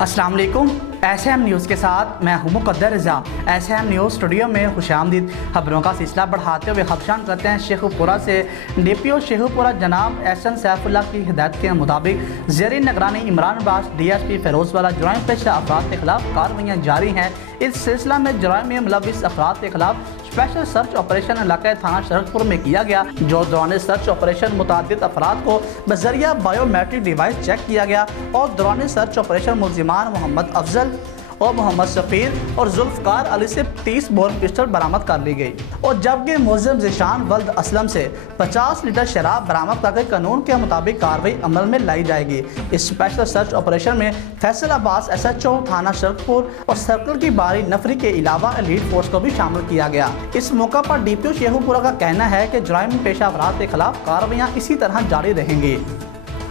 अस्सलाम वालेकुम। SAM news के साथ मैं हूं मुक़द्दर रज़ा। SAM न्यूज़ स्टूडियो में खुशामदीद। खबरों का सिलसिला बढ़ाते हुए खबशान करते हैं शेखुपुरा से। DPO शेखुपुरा जनाब एहसन सैफुल्लाह की हिदायत के मुताबिक ज़ेर निगरानी इमरान अब्बास DSP फ़िरोज़वाला जुराइम पेशा अफराद के खिलाफ कार्रवाइयाँ जारी हैं। इस सिलसिला में जुराइम में मुलविस अफराद के खिलाफ स्पेशल सर्च ऑपरेशन इलाका थाना शरकपुर में किया गया, जो दौरान सर्च ऑपरेशन मुतादिद अफराद को बजरिया बायोमेट्रिक डिवाइस चेक किया गया और दौरान सर्च ऑपरेशन मुलजिमान मोहम्मद अफजल और मोहम्मद सफ़ीर और जुल्फ़कार अली से 30 बोर पिस्टल बरामद कर ली गई और जबकि मुलजिम ज़िशान वल्द असलम से 50 लीटर शराब बरामद करके कानून के मुताबिक कार्रवाई अमल में लाई जाएगी। इस स्पेशल सर्च ऑपरेशन में फैसल अब्बास SHO थाना शरकपुर और सर्कल की बारी नफरी के अलावा एलीट फोर्स को भी शामिल किया गया। इस मौका पर DPO शेखुपुरा का कहना है कि जुराइम पेशा अफराद के खिलाफ कार्रवाइयाँ इसी तरह जारी रहेंगी।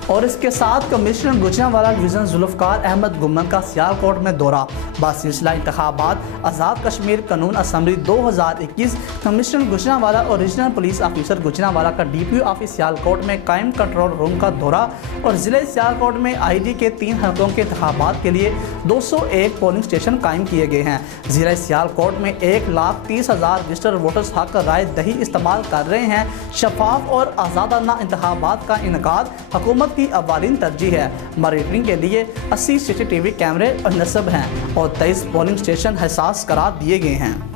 और इसके साथ कमिश्नर गुजरांवाला डिवीज़न जुल्फ़कार अहमद गुम्मन का सियालकोट में दौरा। बासिलसिला इंतखाबात आज़ाद कश्मीर कानून असम्बली 2021 कमिश्नर गुजरांवाला और रीजनल पुलिस ऑफिसर गुजरांवाला का DPO ऑफिस सियालकोट में कायम कंट्रोल रूम का दौरा और ज़िले सियालकोट में ID के 3 हलकों के इंतखाबात के लिए 201 पोलिंग स्टेशन कायम किए गए हैं। ज़िले सियालकोट में 1,30,000 रजिस्टर वोटर्स हक राय दही इस्तेमाल कर रहे हैं। शफाफ और आज़ादाना इंतखाबात का इनकाद हुकूमत की अवालीन तरजीह है। मॉनिटरिंग के लिए 80 CCTV कैमरे और नस्ब हैं और 23 पोलिंग स्टेशन हसास करार दिए गए हैं।